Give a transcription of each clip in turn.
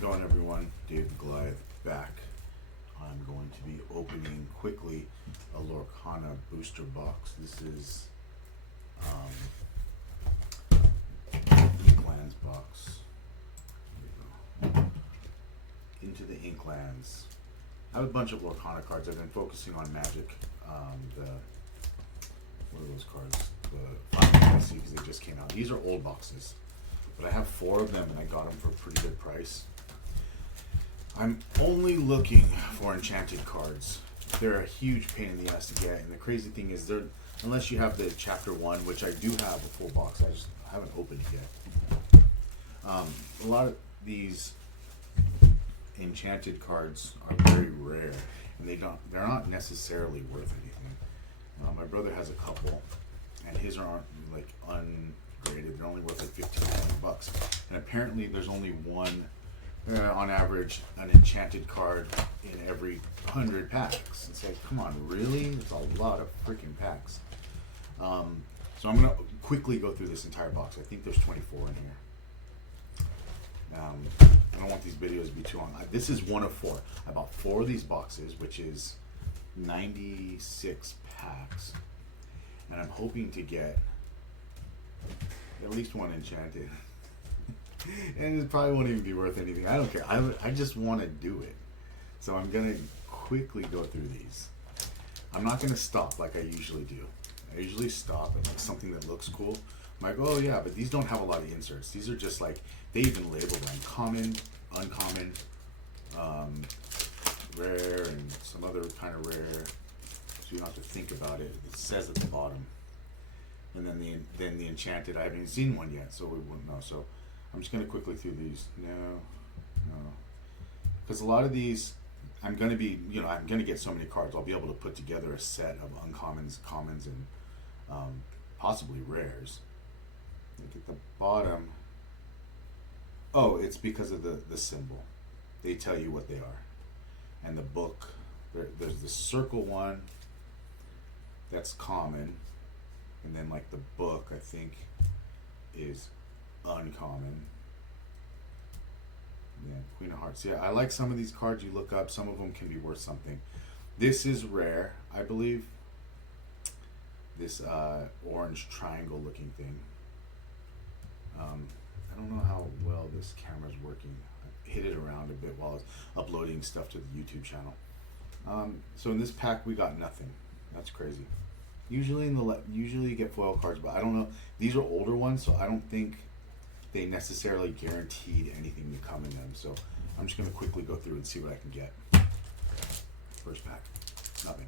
it going, everyone? Dave Goliath back. I'm going to be opening quickly a Lorcana booster box. This is Inklands box. There you go. Into the Inklands. I have a bunch of Lorcana cards. I've been focusing on Magic. What are those cards? The Final Fantasy, because they just came out. These are old boxes, but I have 4 of them, and I got them for a pretty good price. I'm only looking for enchanted cards. They're a huge pain in the ass to get, and the crazy thing is, they're, unless you have the Chapter 1, which I do have a full box, I just haven't opened it yet. A lot of these enchanted cards are very rare, and they're not necessarily worth anything. My brother has a couple, and his aren't like ungraded. They're only worth like 15 or 20 bucks. And apparently there's only one, on average, an enchanted card in every 100 packs. It's like, come on, really? It's a lot of freaking packs. So I'm gonna quickly go through this entire box. I think there's 24 in here. I don't want these videos to be too long. This is one of 4. I bought 4 of these boxes, which is 96 packs, and I'm hoping to get at least one enchanted. And it probably won't even be worth anything. I don't care. I just want to do it. So I'm gonna quickly go through these. I'm not gonna stop like I usually do. I usually stop at like something that looks cool. I'm like, oh yeah, but these don't have a lot of inserts. These are just like, they even label them common, uncommon, rare, and some other kind of rare, so you don't have to think about it. It says at the bottom. And then the enchanted, I haven't even seen one yet, so we wouldn't know. So I'm just gonna quickly through these. No, because a lot of these, I'm gonna get so many cards. I'll be able to put together a set of uncommons, commons, and possibly rares. Look at the bottom. Oh, it's because of the symbol. They tell you what they are. And the book, there's the circle one that's common, and then like the book, I think, is uncommon. Yeah, Queen of Hearts. Yeah, I like some of these cards. You look up, some of them can be worth something. This is rare, I believe. This orange triangle looking thing. I don't know how well this camera's working. I hit it around a bit while I was uploading stuff to the YouTube channel. So in this pack we got nothing. That's crazy. Usually usually you get foil cards, but I don't know. These are older ones, so I don't think they necessarily guaranteed anything to come in them. So I'm just gonna quickly go through and see what I can get. First pack, nothing.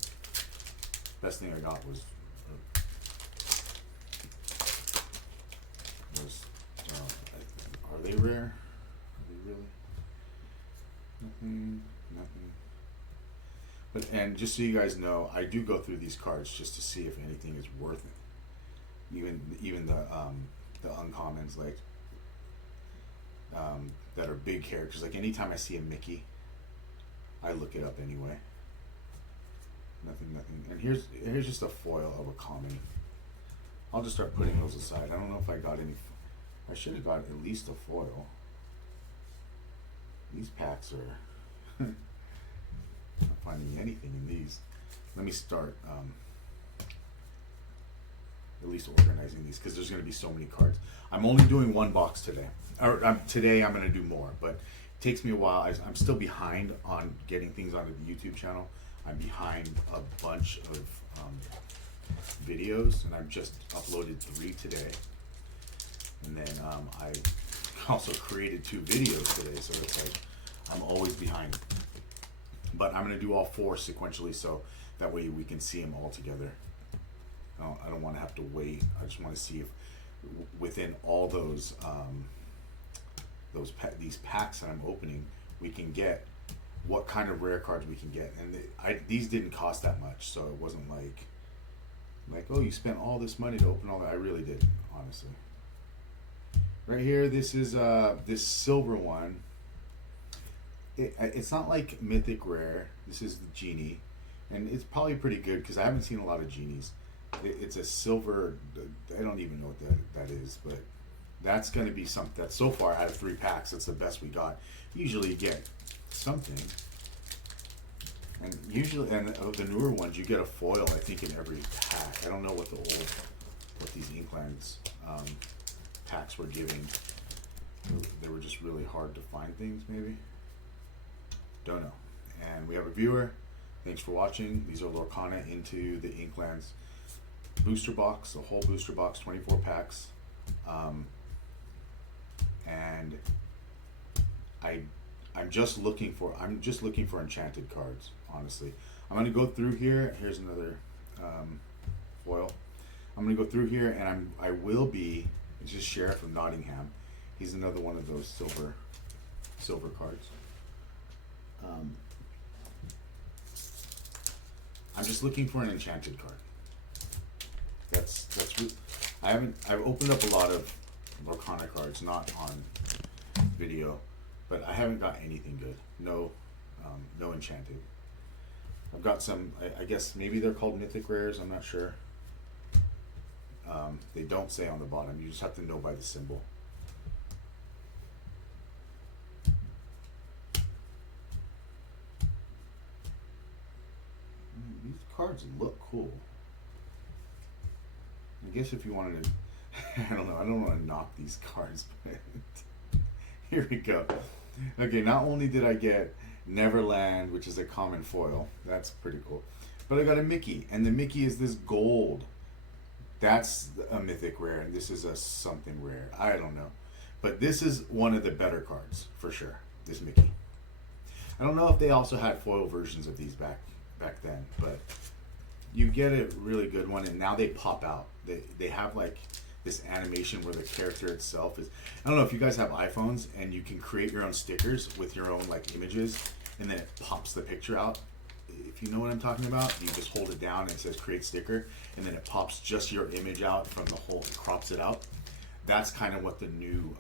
Best thing I got was are they rare? Are they really? Nothing. But, and just so you guys know, I do go through these cards just to see if anything is worth it. Even the uncommons, like that are big characters. Like anytime I see a Mickey, I look it up anyway. Nothing. And here's just a foil of a common. I'll just start putting those aside. I don't know if I got any. I should have got at least a foil. These packs are not finding anything in these. Let me start at least organizing these, because there's going to be so many cards. I'm only doing one box today. Today I'm going to do more, but it takes me a while. I'm still behind on getting things onto the YouTube channel. I'm behind a bunch of videos, and I've just uploaded 3 today. And then I also created 2 videos today, so it's like I'm always behind. But I'm going to do all 4 sequentially, so that way we can see them all together. I don't want to have to wait. I just want to see if within all those these packs that I'm opening, we can get what kind of rare cards we can get. And these didn't cost that much, so it wasn't like oh, you spent all this money to open all that. I really did, honestly. Right here, this is this silver one. It's not like mythic rare. This is the genie, and it's probably pretty good because I haven't seen a lot of genies. It's a silver. I don't even know what that is, but That's going to be something that so far out of 3 packs, that's the best we got. Usually you get something. And usually, and of the newer ones, you get a foil, I think, in every pack. I don't know what what these Inklands packs were giving. They were just really hard to find things, maybe. Don't know. And we have a viewer. Thanks for watching. These are Lorcana into the Inklands booster box, the whole booster box, 24 packs. And I'm just looking for enchanted cards, honestly. I'm gonna go through here. Here's another foil. I'm gonna go through here, and I will be. It's just Sheriff from Nottingham. He's another one of those silver cards. I'm just looking for an enchanted card. I've opened up a lot of Lorcana cards, not on video, but I haven't got anything good. No enchanted. I've got some. I guess maybe they're called mythic rares. I'm not sure. They don't say on the bottom. You just have to know by the symbol. These cards look cool. I guess if you wanted to, I don't know. I don't want to knock these cards, but here we go. Okay, not only did I get Neverland, which is a common foil, that's pretty cool, but I got a Mickey, and the Mickey is this gold. That's a mythic rare, and this is a something rare. I don't know, but this is one of the better cards for sure. This Mickey. I don't know if they also had foil versions of these back then, but you get a really good one, and now they pop out. They have like this animation where the character itself is. I don't know if you guys have iPhones and you can create your own stickers with your own like images, and then it pops the picture out. If you know what I'm talking about, you just hold it down and it says create sticker, and then it pops just your image out from the whole, it crops it out. That's kind of what the new,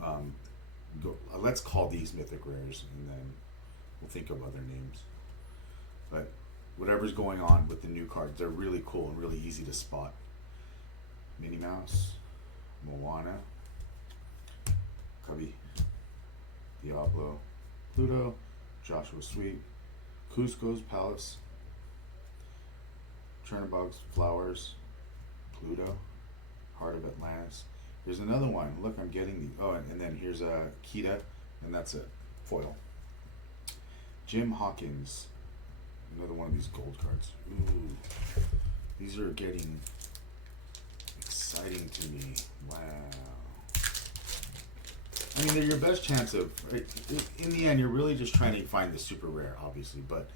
let's call these mythic rares, and then we'll think of other names. But whatever's going on with the new cards, they're really cool and really easy to spot. Minnie Mouse, Moana, Cubby, Diablo, Pluto, Joshua Sweet, Cusco's Palace, Chernobog's Flowers, Pluto, Heart of Atlantis. There's another one. Look, I'm getting the. Oh, and then here's a Kita, and that's it. Foil. Jim Hawkins, another one of these gold cards. Ooh, these are getting exciting to me. Wow. I mean, they're your best chance of. In the end, you're really just trying to find the super rare, obviously. But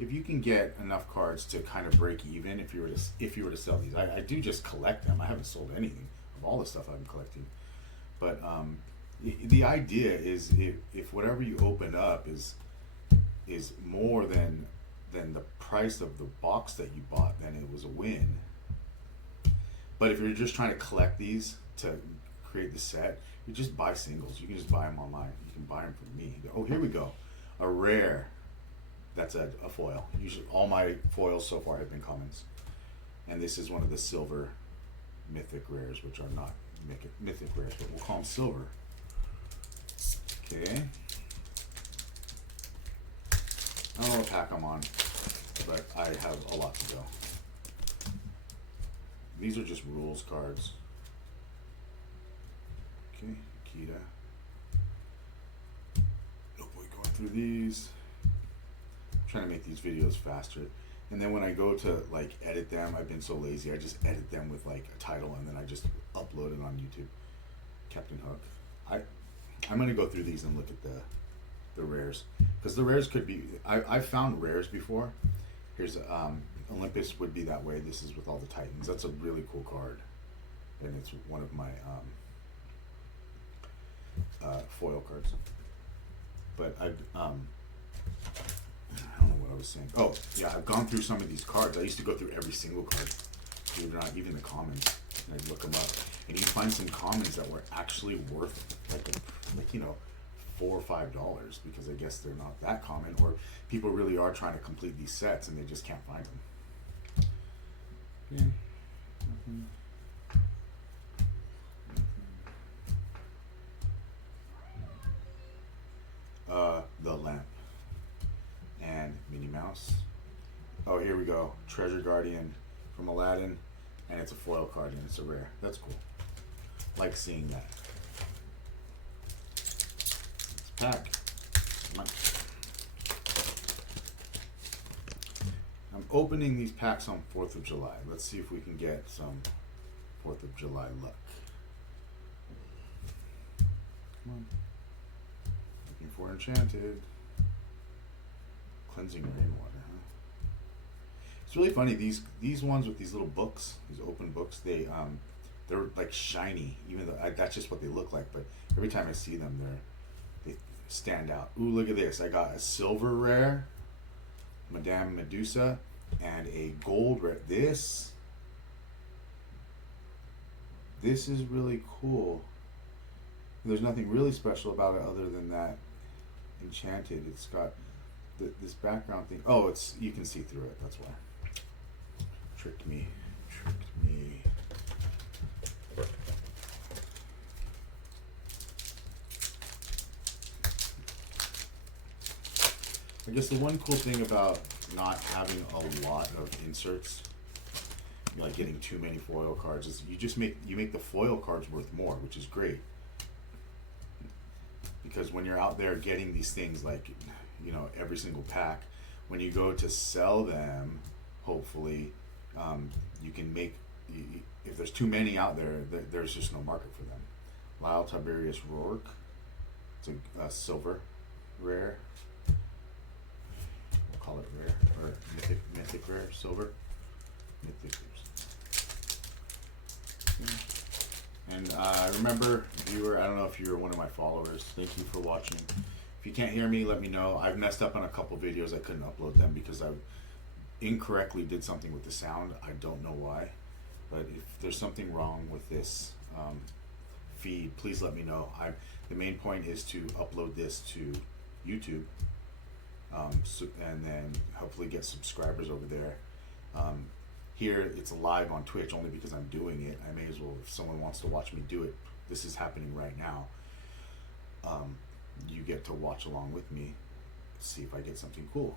if you can get enough cards to kind of break even, if you were to sell these, I do just collect them. I haven't sold anything of all the stuff I'm collecting. But the idea is, if whatever you open up is more than the price of the box that you bought, then it was a win. But if you're just trying to collect these to create the set, you just buy singles. You can just buy them online. You can buy them from me. Oh, here we go. A rare. That's a foil. Usually all my foils so far have been commons. And this is one of the silver mythic rares, which are not mythic rares, but we'll call them silver. Okay. I don't know what pack I'm on, but I have a lot to go. These are just rules cards. Okay, Kita. Oh boy, going through these. I'm trying to make these videos faster. And then when I go to like edit them, I've been so lazy, I just edit them with like a title and then I just upload it on YouTube. Captain Hook. I'm gonna go through these and look at the rares. Because the rares could be, I've found rares before. Here's Olympus would be that way. This is with all the Titans. That's a really cool card. And it's one of my foil cards. But I don't know what I was saying. Oh, yeah, I've gone through some of these cards. I used to go through every single card. Believe it or not, even the commons. And I'd look them up. And you find some commons that were actually worth like you know, $4 or $5, because I guess they're not that common, or people really are trying to complete these sets and they just can't find them. else? Oh, here we go. Treasure Guardian from Aladdin, and it's a foil card and it's a rare. That's cool. Like seeing that. Let's pack. Come on. I'm opening these packs on 4th of July. Let's see if we can get some 4th of July luck. Come on. Looking for enchanted. Cleansing rainwater, huh? It's really funny, these ones with these little books, these open books, they're like shiny, even though that's just what they look like, but every time I see them they stand out. Ooh, look at this. I got a silver rare, Madame Medusa, and a gold rare. This is really cool. There's nothing really special about it other than that enchanted. It's got this background thing. Oh, you can see through it. That's why. Tricked me. I guess the one cool thing about not having a lot of inserts, like getting too many foil cards, is you make the foil cards worth more, which is great. Because when you're out there getting these things, like, every single pack, when you go to sell them, hopefully, you can make, if there's too many out there, there's just no market for them. Lyle Tiberius Rourke, it's a silver rare. We'll call it rare, or mythic rare, silver. Mythic. And remember, viewer, I don't know if you're one of my followers, thank you for watching. If you can't hear me, let me know. I've messed up on a couple videos. I couldn't upload them because I incorrectly did something with the sound. I don't know why. But if there's something wrong with this feed, please let me know. The main point is to upload this to YouTube, and then hopefully get subscribers over there. Here it's live on Twitch only because I'm doing it. I may as well, if someone wants to watch me do it, this is happening right now. You get to watch along with me, see if I get something cool.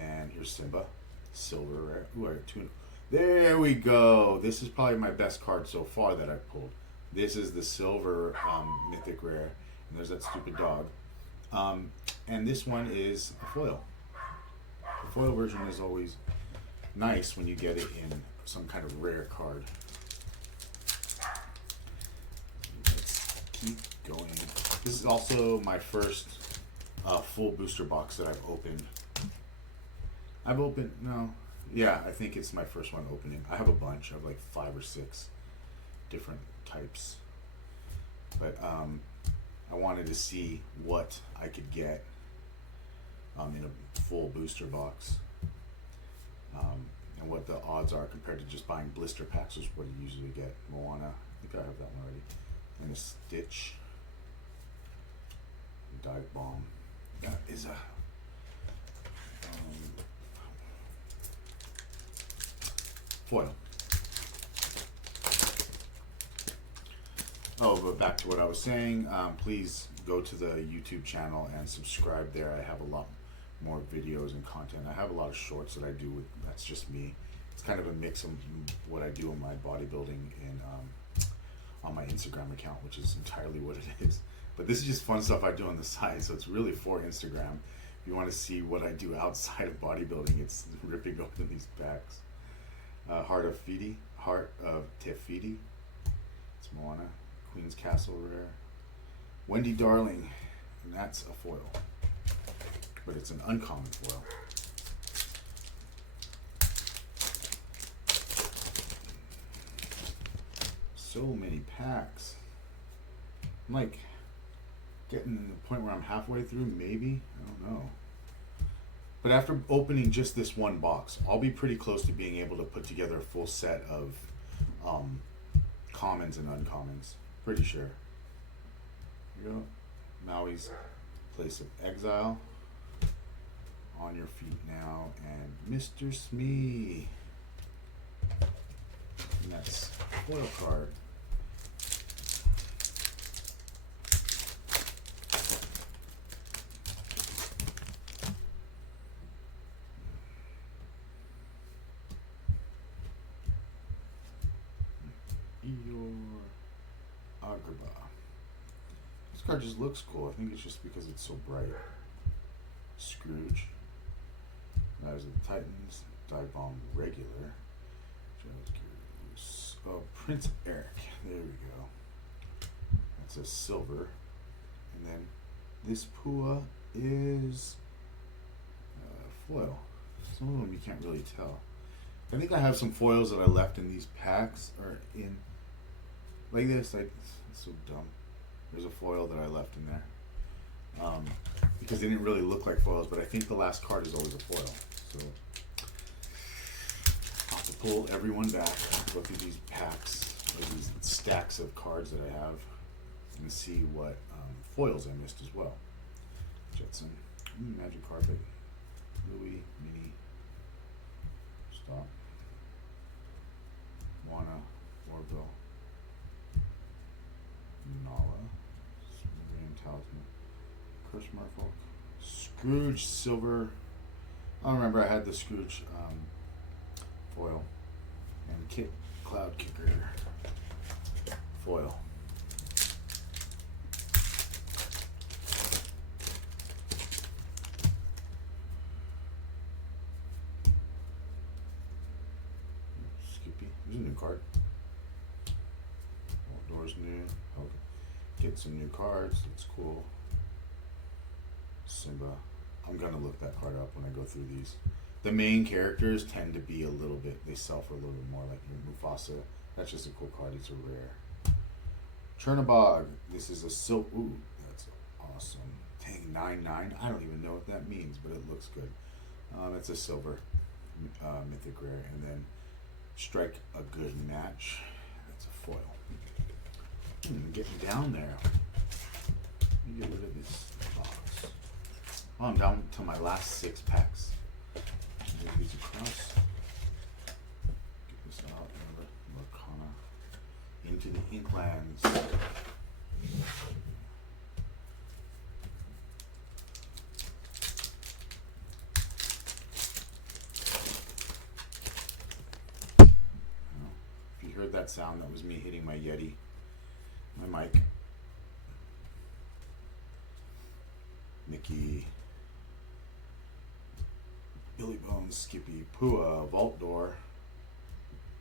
And here's Simba, silver rare. Ooh, I got two. There we go. This is probably my best card so far that I've pulled. This is the silver mythic rare, and there's that stupid dog. And this one is a foil. The foil version is always nice when you get it in some kind of rare card. Let's keep going. This is also my first full booster box that I've opened. I think it's my first one opening. I have a bunch. I have like 5 or 6 different types. But I wanted to see what I could get in a full booster box. And what the odds are compared to just buying blister packs is what you usually get. Moana, I think I have that one already. And a Stitch. Dive Bomb. That is a foil. Oh, but back to what I was saying. Please go to the YouTube channel and subscribe there. I have a lot more videos and content. I have a lot of shorts that I do with, that's just me. It's kind of a mix of what I do in my bodybuilding and on my Instagram account, which is entirely what it is. But this is just fun stuff I do on the side, so it's really for Instagram. If you want to see what I do outside of bodybuilding, it's ripping open these packs. Heart of Tefiti. It's Moana. Queen's Castle rare. Wendy Darling, and that's a foil. But it's an uncommon foil. So many packs. I'm like getting to the point where I'm halfway through, maybe. I don't know. But after opening just this one box, I'll be pretty close to being able to put together a full set of commons and uncommons. Pretty sure. Here we go. Maui's Place of Exile. On your feet now, and Mr. Smee. And that's a foil card. card just looks cool. I think it's just because it's so bright. Scrooge. Rise of the Titans. Dive Bomb regular. Oh, Prince Eric. There we go. That's a silver. And then this Pua is foil. Some of them you can't really tell. I think I have some foils that I left in these packs, or in like this. Like, it's so dumb. There's a foil that I left in there because they didn't really look like foils, but I think the last card is always a foil. So I'll have to pull everyone back, go through these packs, or these stacks of cards that I have, and see what foils I missed as well. Jetson, Magic Carpet, Louis, Mini, Stop, Wana, Orville, Nala, Smithsonian Talisman, Curse Merfolk, Scrooge Silver. I remember I had the Scrooge foil, and Kit Cloud Kicker foil. Skippy, there's a new card. All doors new. Okay. Get some new cards. That's cool. Simba. I'm gonna look that card up when I go through these. The main characters tend to be a little bit, they sell for a little bit more, like your Mufasa. That's just a cool card. It's a rare. Chernabog. This is a silk. Ooh, that's awesome. Dang, 9/9. I don't even know what that means, but it looks good. It's a silver mythic rare. And then Strike a Good Match. That's a foil. Getting down there. Let me get rid of this box. Oh, I'm down to my last 6 packs. Move these across. Get this out. Lorcana. Into the Inklands. If you heard that sound, that was me hitting my Yeti, my mic. Mickey, Billy Bones, Skippy, Pua, Vault Door,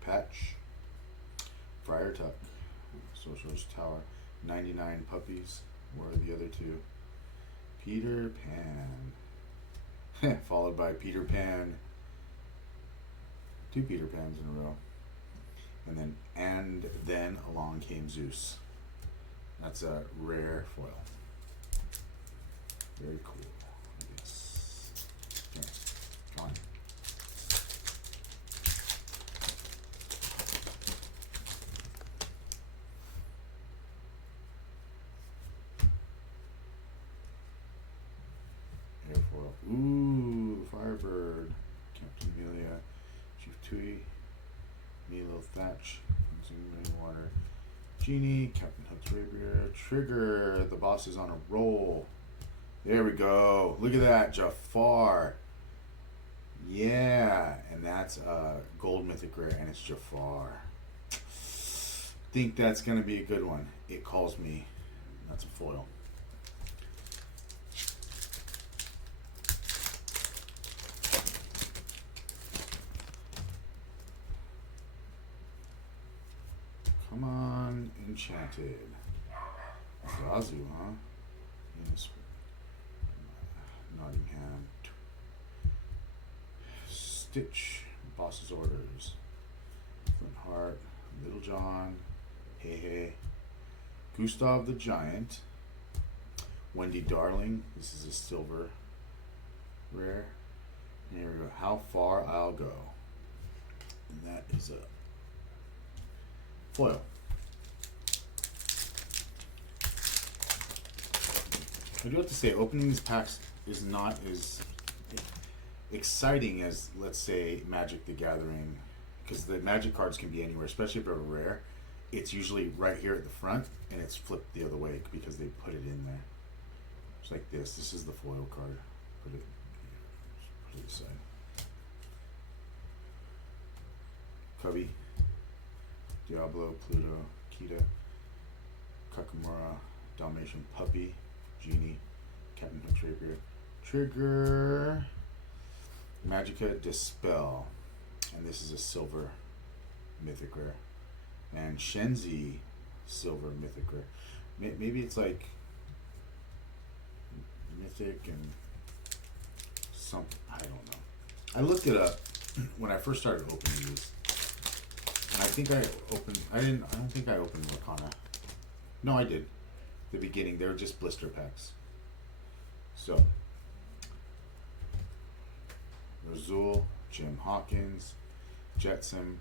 Patch, Friar Tuck, Sorcerer's Tower, 99 Puppies. Where are the other 2? Peter Pan. Followed by Peter Pan. 2 Peter Pans in a row. And then along came Zeus. That's a rare foil. Very cool. Yes. Okay. Come on. Airfoil. Ooh, Firebird. Captain Amelia. Chief Tui. Milo Thatch. Consuming Water. Genie. Captain Hook's Rapier. Trigger. The boss is on a roll. There we go. Look at that, Jafar. Yeah, and that's a gold mythic rare, and it's Jafar. Think that's gonna be a good one. It Calls Me. That's a foil. Come on, Enchanted. Zazu, huh? Yes. Nottingham. Stitch, Boss's Orders, Flint Heart, Little John, Hey Hey, Gustav the Giant, Wendy Darling. This is a silver rare. And here we go. How Far I'll Go, and that is a foil. I do have to say, opening these packs is not as exciting as, let's say, Magic the Gathering, because the Magic cards can be anywhere, especially if they're rare. It's usually right here at the front, and it's flipped the other way because they put it in there. It's like this. This is the foil card. Put it aside. Cubby, Diablo, Pluto, Kita, Kakamura, Dalmatian Puppy, Genie, Captain Hook's Rapier, Trigger, Magica Dispel, and this is a silver mythic rare, and Shenzi silver mythic rare. Maybe it's like mythic and something, I don't know. I looked it up when I first started opening these. And I think I don't think I opened Lorcana. No, I did. The beginning, they were just blister packs. So, Razul, Jim Hawkins, Jetsam,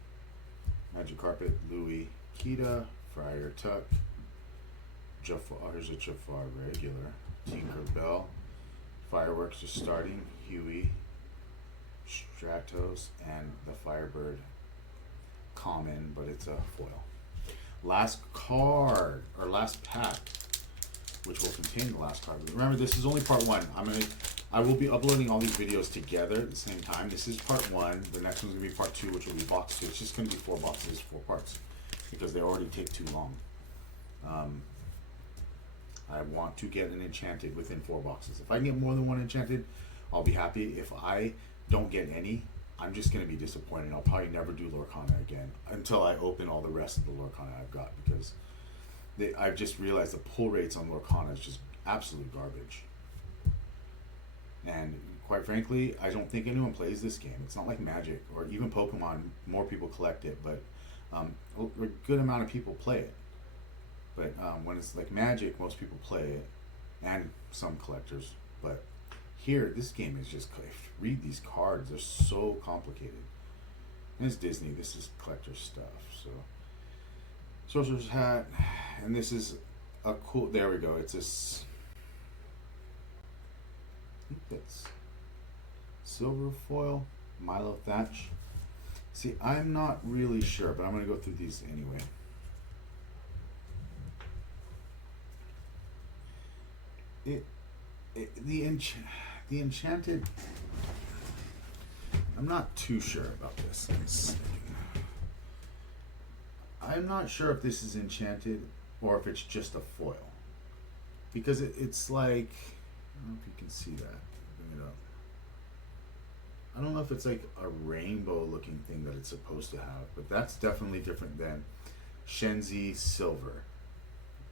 Magic Carpet, Louis, Kita, Friar Tuck, Jafar, here's a Jafar regular, Tinker Bell, Fireworks just starting, Huey, Stratos, and the Firebird common, but it's a foil. Last card, or last pack, which will contain the last card. Remember, this is only part one. I will be uploading all these videos together at the same time. This is part one. The next one's gonna be part two, which will be box two. It's just gonna be 4 boxes, 4 parts, because they already take too long. I want to get an enchanted within 4 boxes. If I can get more than 1 enchanted, I'll be happy. If I don't get any, I'm just gonna be disappointed. I'll probably never do Lorcana again until I open all the rest of the Lorcana I've got, because I've just realized the pull rates on Lorcana is just absolute garbage. And quite frankly, I don't think anyone plays this game. It's not like Magic or even Pokemon. More people collect it, but a good amount of people play it. But when it's like Magic, most people play it, and some collectors. But here, this game is just, read these cards. They're so complicated. And it's Disney. This is collector stuff. So, Sorcerer's Hat, and this is a cool. There we go. It's this. I think that's silver foil, Milo Thatch. See, I'm not really sure, but I'm going to go through these anyway. The enchanted. I'm not too sure about this. I'm not sure if this is enchanted or if it's just a foil, because it's like, I don't know if you can see that. Bring it up. I don't know if it's like a rainbow looking thing that it's supposed to have, but that's definitely different than Shenzi silver,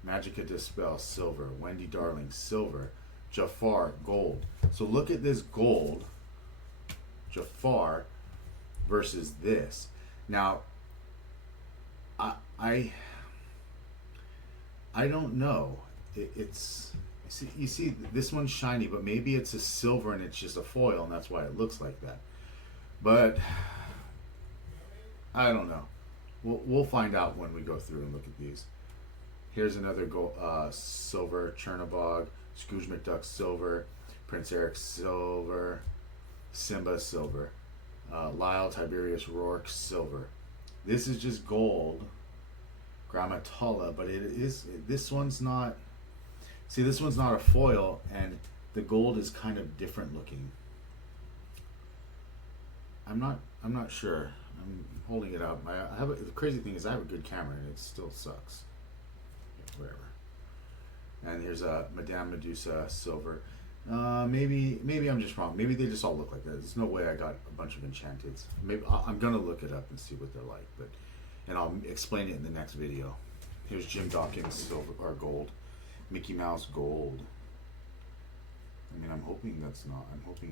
Magica Dispel silver, Wendy Darling silver, Jafar gold. So look at this gold Jafar versus this. Now I don't know. It's you see this one's shiny, but maybe it's a silver and it's just a foil, and that's why it looks like that. But I don't know. We'll find out when we go through and look at these. Here's another gold, silver, Chernobog, Scrooge McDuck silver, Prince Eric silver, Simba silver, Lyle Tiberius Rourke silver. This is just gold, Grammatella, but this one's not. See, this one's not a foil, and the gold is kind of different looking. I'm not sure. I'm holding it up. The crazy thing is I have a good camera and it still sucks. Whatever. And here's a Madame Medusa silver. Maybe I'm just wrong. Maybe they just all look like that. There's no way I got a bunch of enchanteds. Maybe I'm gonna look it up and see what they're like, and I'll explain it in the next video. Here's Jim Dawkins silver or gold, Mickey Mouse gold. I mean, I'm hoping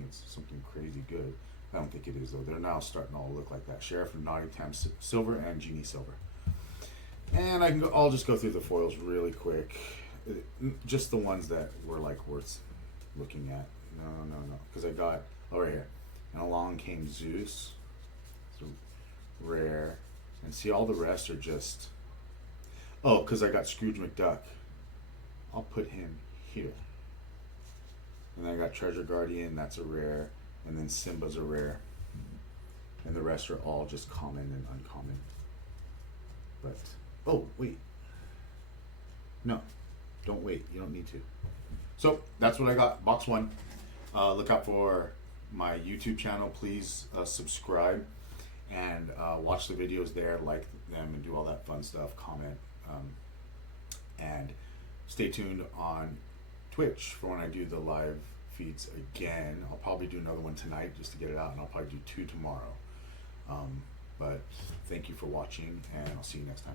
it's something crazy good. I don't think it is though. They're now starting to all look like that. Sheriff of Nottingham silver and Genie silver. And I'll just go through the foils really quick. Just the ones that were like worth looking at. No. Because I got right here. And along came Zeus. So rare. And see, all the rest are just. Oh, because I got Scrooge McDuck. I'll put him here. And then I got Treasure Guardian. That's a rare. And then Simba's a rare. And the rest are all just common and uncommon. But oh wait. No. Don't wait. You don't need to. So that's what I got. Box 1. Look out for my YouTube channel. Please subscribe and watch the videos there. Like them and do all that fun stuff. Comment. And stay tuned on Twitch for when I do the live feeds again. I'll probably do another one tonight just to get it out, and I'll probably do 2 tomorrow. But thank you for watching, and I'll see you next time.